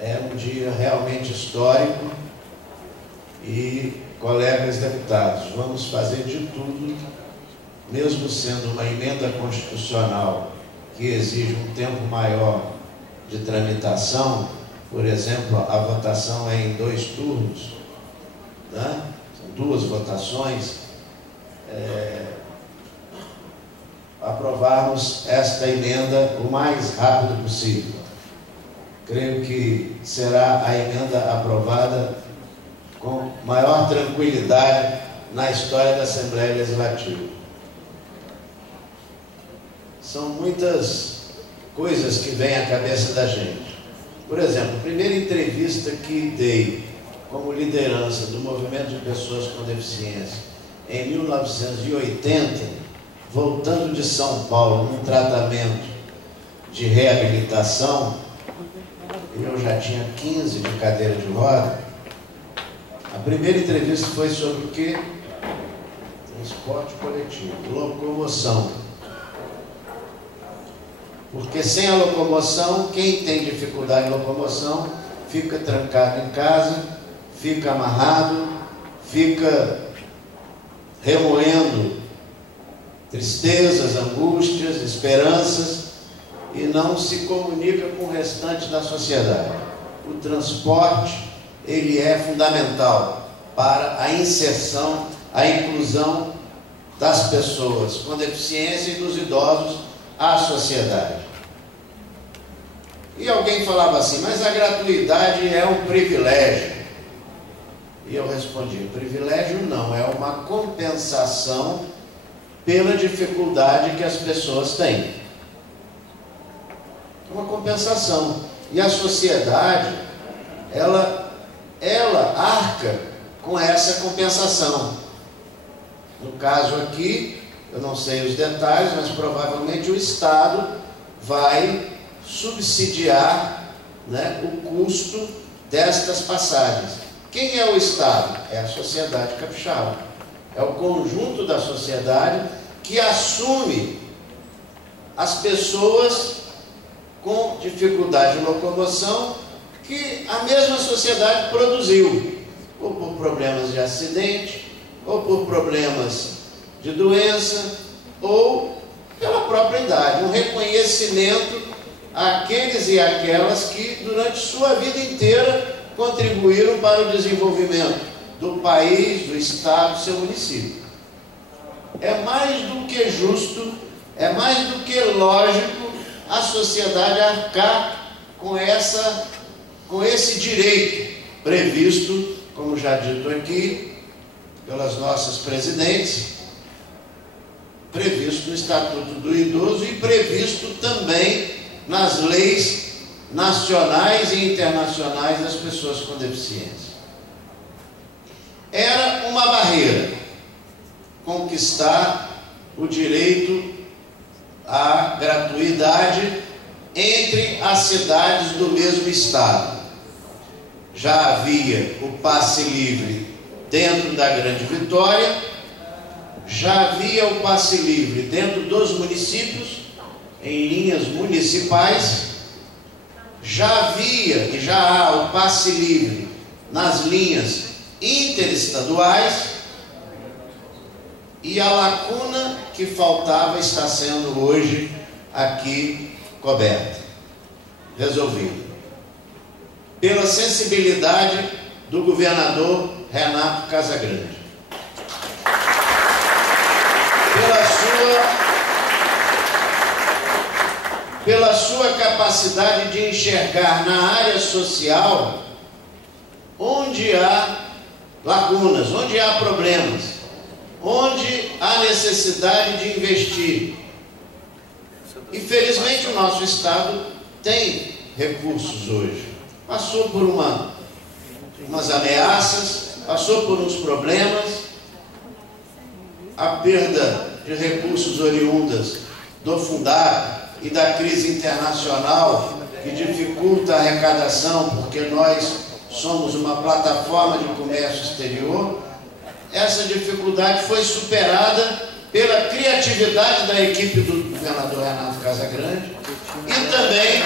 É um dia realmente histórico e, colegas deputados, vamos fazer de tudo, mesmo sendo uma emenda constitucional que exige um tempo maior de tramitação. Por exemplo, a votação é em 2 turnos, né? São 2 votações. Aprovarmos esta emenda o mais rápido possível. Creio que será a emenda aprovada com maior tranquilidade na história da Assembleia Legislativa. São muitas coisas que vêm à cabeça da gente. Por exemplo, a primeira entrevista que dei como liderança do movimento de pessoas com deficiência em 1980, voltando de São Paulo num tratamento de reabilitação, eu já tinha 15 de cadeira de roda. A primeira entrevista foi sobre o quê? Transporte coletivo, locomoção. Porque sem a locomoção, quem tem dificuldade em locomoção fica trancado em casa, fica amarrado, fica remoendo tristezas, angústias, esperanças e não se comunica com o restante da sociedade. O transporte, ele é fundamental para a inserção, a inclusão das pessoas com deficiência e dos idosos à sociedade. E alguém falava assim, mas a gratuidade é um privilégio. E eu respondi, privilégio não, é uma compensação pela dificuldade que as pessoas têm. Uma compensação. E a sociedade, ela arca com essa compensação. No caso aqui, eu não sei os detalhes, mas provavelmente o Estado vai subsidiar, né, o custo destas passagens. Quem é o Estado? É a sociedade capixaba. É o conjunto da sociedade que assume as pessoas com dificuldade de locomoção que a mesma sociedade produziu, ou por problemas de acidente, ou por problemas de doença, ou pela própria idade. Um reconhecimento àqueles e àquelas que durante sua vida inteira contribuíram para o desenvolvimento do país, do estado, do seu município. É mais do que justo, é mais do que lógico a sociedade arcar com esse direito previsto, como já dito aqui, pelas nossas presidentes, previsto no Estatuto do Idoso e previsto também nas leis nacionais e internacionais das pessoas com deficiência. Era uma barreira conquistar o direito à gratuidade entre as cidades do mesmo estado. Já havia o passe livre dentro da Grande Vitória, já havia o passe livre dentro dos municípios, em linhas municipais, já havia e já há o passe livre nas linhas interestaduais, e a lacuna que faltava está sendo hoje aqui coberta, resolvida, pela sensibilidade do governador Renato Casagrande, pela sua capacidade de enxergar na área social onde há lacunas, onde há problemas, onde há necessidade de investir. E felizmente o nosso estado tem recursos hoje. Passou por umas ameaças, passou por uns problemas, a perda de recursos oriundas do Fundak e da crise internacional que dificulta a arrecadação, porque nós somos uma plataforma de comércio exterior. Essa dificuldade foi superada pela criatividade da equipe do governador Renato Casagrande e também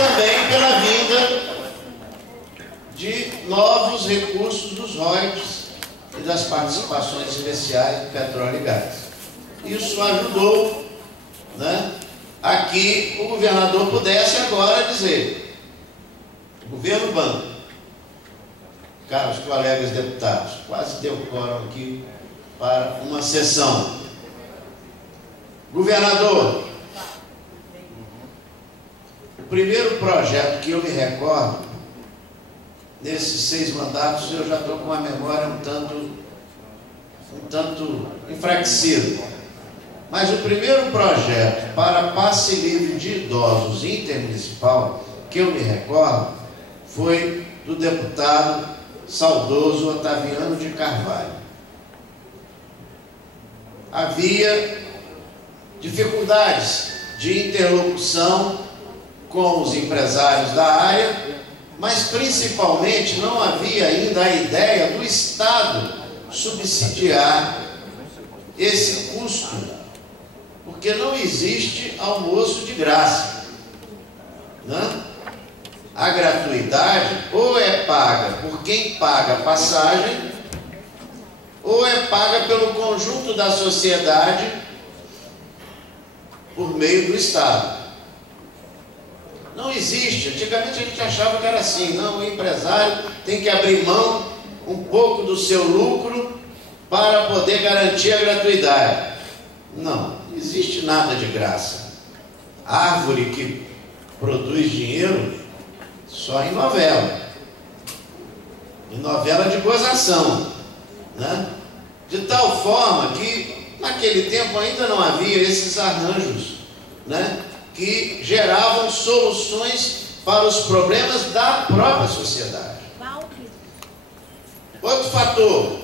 também pela vinda de novos recursos dos royalties e das participações especiais do petróleo e gás. Isso ajudou, né, a que o governador pudesse agora dizer: o governo banco, caros colegas deputados, quase deu quórum aqui para uma sessão. Governador, o primeiro projeto que eu me recordo, nesses 6 mandatos, eu já estou com a memória um tanto enfraquecida. Mas o primeiro projeto para passe livre de idosos intermunicipal que eu me recordo foi do deputado saudoso Otaviano de Carvalho. Havia dificuldades de interlocução com os empresários da área, mas principalmente não havia ainda a ideia do Estado subsidiar esse custo, porque não existe almoço de graça, né? A gratuidade ou é paga por quem paga a passagem, ou é paga pelo conjunto da sociedade por meio do Estado. Não existe. Antigamente a gente achava que era assim: não, o empresário tem que abrir mão um pouco do seu lucro para poder garantir a gratuidade. Não existe nada de graça. Árvore que produz dinheiro só em novela de gozação, né? De tal forma que naquele tempo ainda não havia esses arranjos, né, que geravam soluções para os problemas da própria sociedade. Outro fator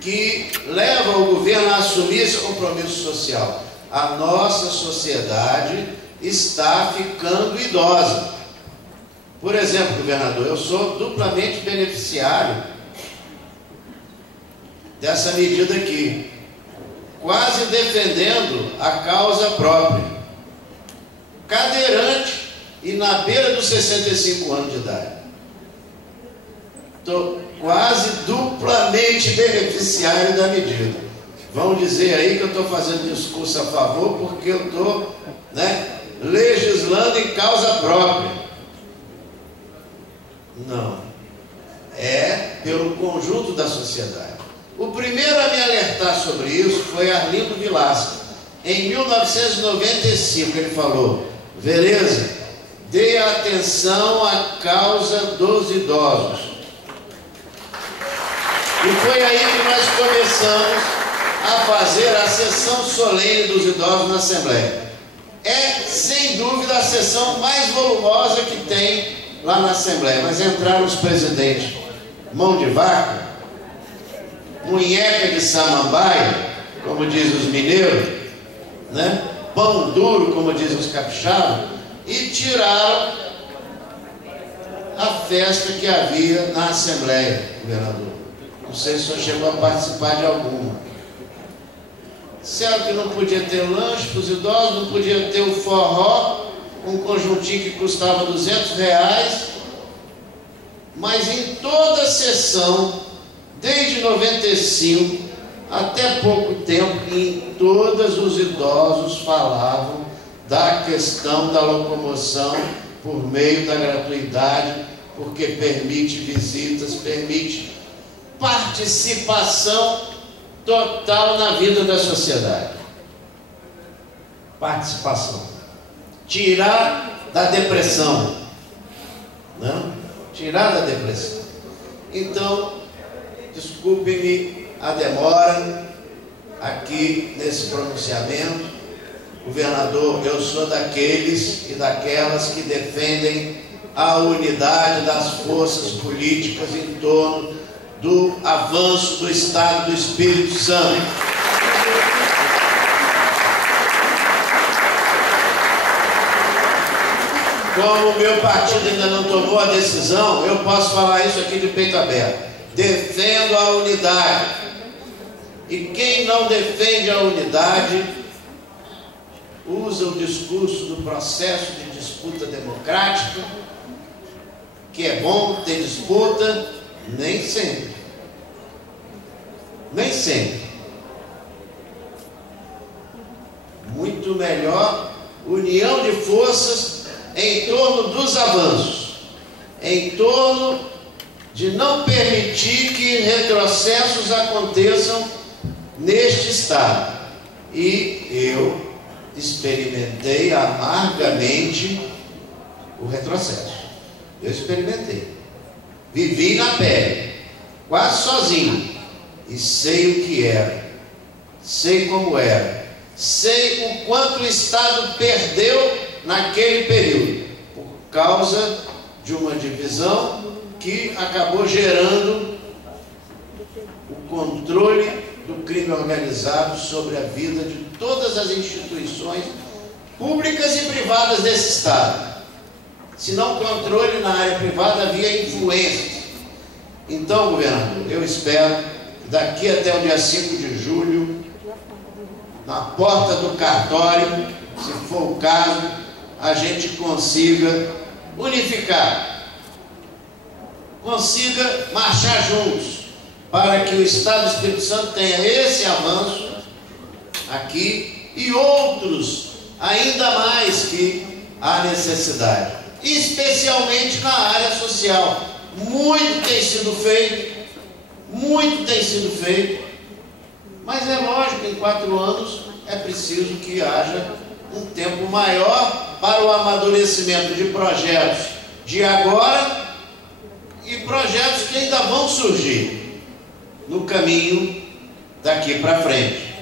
que leva o governo a assumir esse compromisso social: a nossa sociedade está ficando idosa. Por exemplo, governador, eu sou duplamente beneficiário dessa medida aqui, quase defendendo a causa própria. Cadeirante e na beira dos 65 anos de idade. Estou quase duplamente beneficiário da medida. Vão dizer aí que eu estou fazendo discurso a favor porque eu estou, né, legislando em causa própria. Não. É pelo conjunto da sociedade. O primeiro a me alertar sobre isso foi Arlindo Vilasca. Em 1995 ele falou: Vereza, dê atenção à causa dos idosos. E foi aí que nós começamos a fazer a sessão solene dos idosos na Assembleia. É, sem dúvida, a sessão mais volumosa que tem lá na Assembleia. Mas entraram os presidentes mão de vaca, munheca de samambaia, como dizem os mineiros, né? Pão duro, como dizem os capixabas, e tiraram a festa que havia na Assembleia, governador. Não sei se o senhor chegou a participar de alguma. Certo que não podia ter lanche para os idosos, não podia ter o forró, um conjuntinho que custava R$200, mas em toda a sessão, desde 95 até pouco tempo, em todas os idosos falavam da questão da locomoção por meio da gratuidade, porque permite visitas, permite participação total na vida da sociedade. Participação. Tirar da depressão. Não? Tirar da depressão. Então, desculpe-me a demora aqui nesse pronunciamento. Governador, eu sou daqueles e daquelas que defendem a unidade das forças políticas em torno do avanço do Estado do Espírito Santo. Como o meu partido ainda não tomou a decisão, eu posso falar isso aqui de peito aberto. Defendo a unidade. E quem não defende a unidade usa o discurso do processo de disputa disputa democrática, que é bom ter disputa, nem sempre. Nem sempre. Muito melhor união de forças em torno dos avanços, em torno de não permitir que retrocessos aconteçam neste estado. E eu experimentei amargamente o retrocesso. Eu experimentei. Vivi na pele, quase sozinho, e sei o que era, sei como era, sei o quanto o Estado perdeu naquele período, por causa de uma divisão que acabou gerando o controle do crime organizado sobre a vida de todas as instituições públicas e privadas desse Estado. Se não controle na área privada, havia influências. Então, governador, eu espero que daqui até o dia 5 de julho, na porta do cartório, se for o caso, a gente consiga unificar, consiga marchar juntos, para que o Estado do Espírito Santo tenha esse avanço aqui e outros ainda mais que há necessidade, especialmente na área social. Muito tem sido feito, mas é lógico, em 4 anos é preciso que haja um tempo maior para o amadurecimento de projetos de agora e projetos que ainda vão surgir no caminho daqui para frente.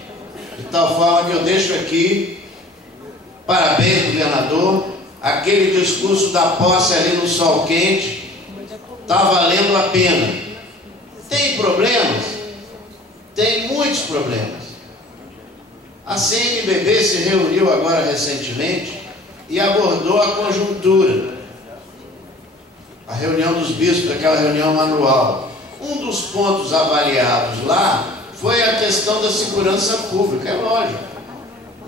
De tal forma que eu deixo aqui, parabéns, governador, aquele discurso da posse ali no sol quente, está valendo a pena. Tem problemas? Tem muitos problemas. A CNBB se reuniu agora recentemente e abordou a conjuntura. A reunião dos bispos, aquela reunião anual. Um dos pontos avaliados lá foi a questão da segurança pública. É lógico.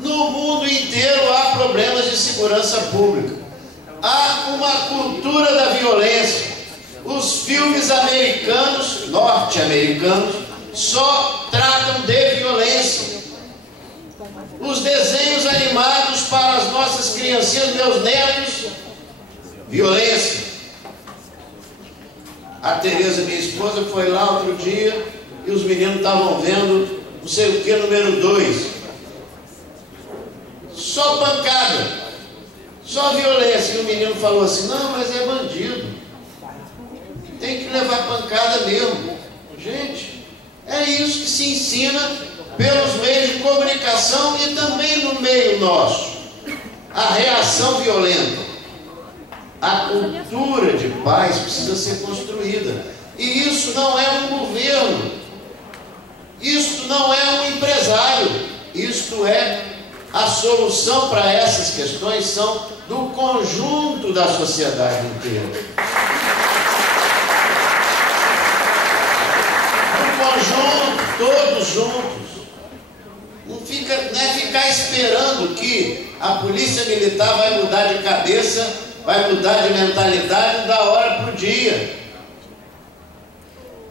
No mundo inteiro há problemas de segurança pública. Há uma cultura da violência. Os filmes americanos, norte-americanos, só tratam de violência. Os desenhos animados para as nossas criancinhas, meus netos, violência. A Tereza, minha esposa, foi lá outro dia e os meninos estavam vendo não sei o que, número 2. Só pancada, só violência. E o menino falou assim: não, mas é bandido, tem que levar pancada mesmo. Gente, é isso que se ensina pelos meios de comunicação e também no meio nosso. A reação violenta. A cultura de paz precisa ser construída. E isso não é um governo, isso não é um empresário, isto é a solução para essas questões, são do conjunto da sociedade inteira. Do conjunto, todos juntos. Não é ficar esperando que a polícia militar vai mudar de cabeça, vai mudar de mentalidade da hora para o dia.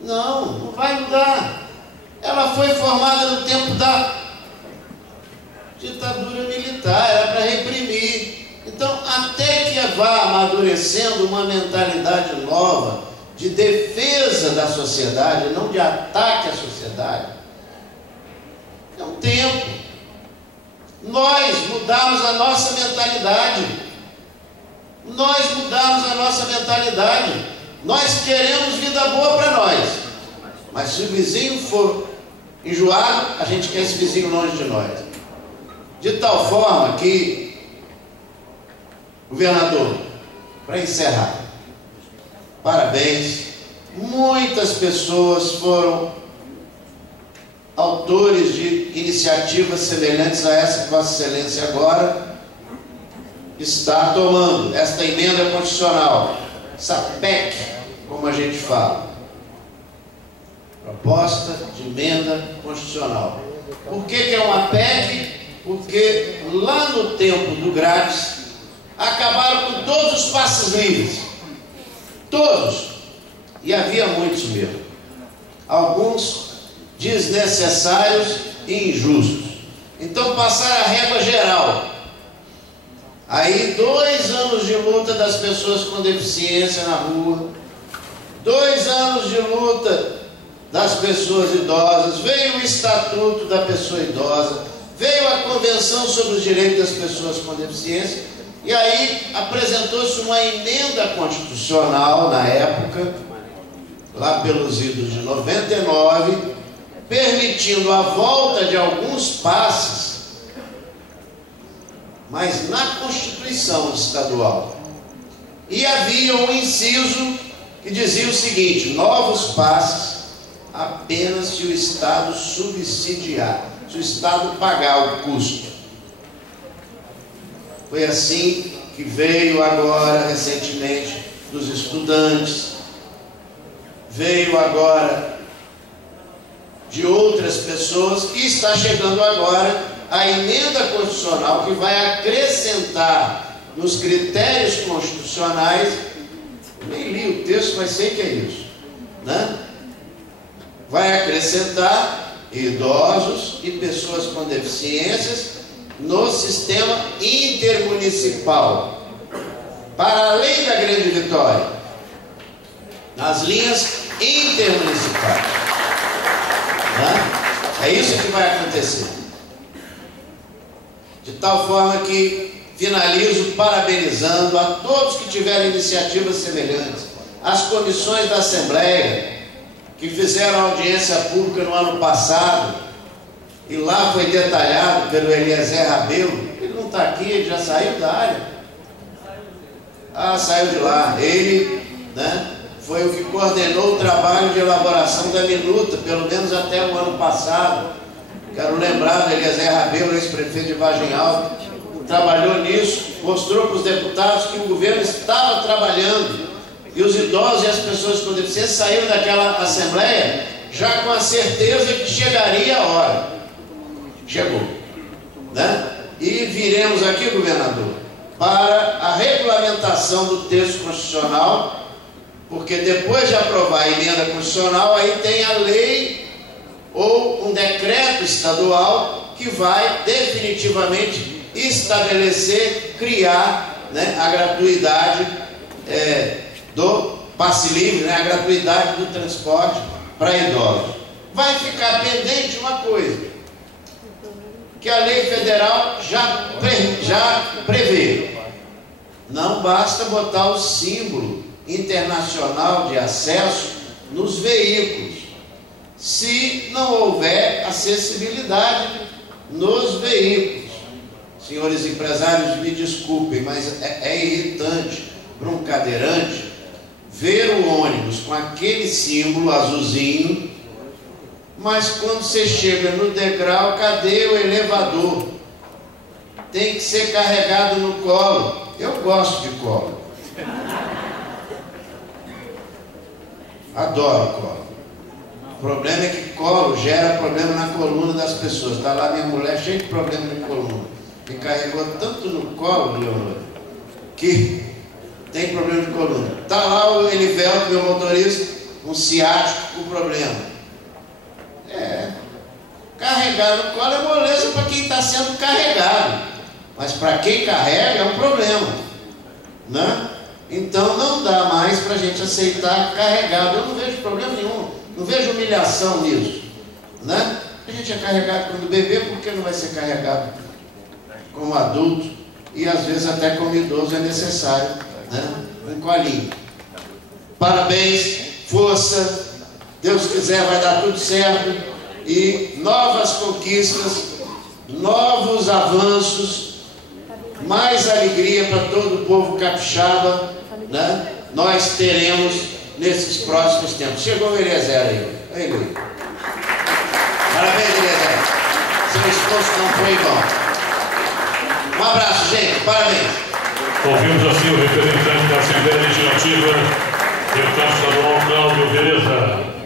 Não vai mudar. Ela foi formada no tempo da ditadura militar, era para reprimir. Então, até que vá amadurecendo uma mentalidade nova, de defesa da sociedade, não de ataque à sociedade, é um tempo. Nós mudamos a nossa mentalidade. Nós mudamos a nossa mentalidade. Nós queremos vida boa para nós. Mas se o vizinho for enjoado, a gente quer esse vizinho longe de nós. De tal forma que, governador, para encerrar, parabéns. Muitas pessoas foram autores de iniciativas semelhantes a essa que Vossa Excelência agora está tomando, esta emenda constitucional, essa PEC, como a gente fala, proposta de emenda constitucional. Por que é uma PEC? Porque lá no tempo do grátis, a acabaram com todos os passes livres. Todos. E havia muitos mesmo. Alguns desnecessários e injustos. Então passaram a régua geral. Aí 2 anos de luta das pessoas com deficiência na rua, 2 anos de luta das pessoas idosas, veio o Estatuto da Pessoa Idosa, veio a Convenção sobre os Direitos das Pessoas com Deficiência, e aí apresentou-se uma emenda constitucional na época, lá pelos idos de 99, permitindo a volta de alguns passes, mas na Constituição estadual. E havia um inciso que dizia o seguinte: novos passes apenas se o Estado subsidiar, se o Estado pagar o custo. Foi assim que veio agora, recentemente, dos estudantes, veio agora de outras pessoas, e está chegando agora a emenda constitucional que vai acrescentar nos critérios constitucionais. Eu nem li o texto, mas sei que é isso, né? Vai acrescentar idosos e pessoas com deficiências no sistema intermunicipal, para além da Grande Vitória, nas linhas intermunicipais, né? É isso que vai acontecer. De tal forma que finalizo parabenizando a todos que tiveram iniciativas semelhantes, as comissões da Assembleia, que fizeram audiência pública no ano passado, e lá foi detalhado pelo Eliezer Rabelo. Ele não está aqui, ele já saiu da área. Saiu de lá. Ele, né, foi o que coordenou o trabalho de elaboração da minuta, pelo menos até o ano passado. Quero lembrar do Eliezer Rabelo, ex-prefeito de Vargem Alta, trabalhou nisso, mostrou para os deputados que o governo estava trabalhando, e os idosos e as pessoas com deficiência saíram daquela assembleia já com a certeza que chegaria a hora. Chegou, né? E viremos aqui, governador, para a regulamentação do texto constitucional, porque depois de aprovar a emenda constitucional, aí tem a lei ou um decreto estadual que vai definitivamente estabelecer, criar, né, a gratuidade do passe livre, né, a gratuidade do transporte para idosos. Vai ficar pendente uma coisa, que a lei federal já prevê. Não basta botar o símbolo internacional de acesso nos veículos, se não houver acessibilidade nos veículos. Senhores empresários, me desculpem, mas é irritante para um cadeirante ver o ônibus com aquele símbolo azulzinho, mas quando você chega no degrau, cadê o elevador? Tem que ser carregado no colo. Eu gosto de colo, adoro colo. O problema é que colo gera problema na coluna das pessoas. Está lá minha mulher cheia de problema de coluna, me carregou tanto no colo, Leonor, que tem problema de coluna. Está lá o Elivelto, meu motorista, um ciático com problema. Carregar no colo é moleza para quem está sendo carregado, mas para quem carrega é um problema, né? Então não dá mais para a gente aceitar carregado. Eu não vejo problema nenhum, não vejo humilhação nisso, né? A gente é carregado quando bebê, por que não vai ser carregado como adulto? E às vezes até como idoso é necessário, né, um colinho. Parabéns, força, Deus quiser vai dar tudo certo, e novas conquistas, novos avanços, mais alegria para todo o povo capixaba, né, nós teremos nesses próximos tempos. Chegou o Eliezer aí. Aí. Parabéns, Eliezer. Seu esforço não foi igual. Um abraço, gente. Parabéns. Ouvimos assim o representante da Assembleia Legislativa, deputado estadual Cláudio Beleza.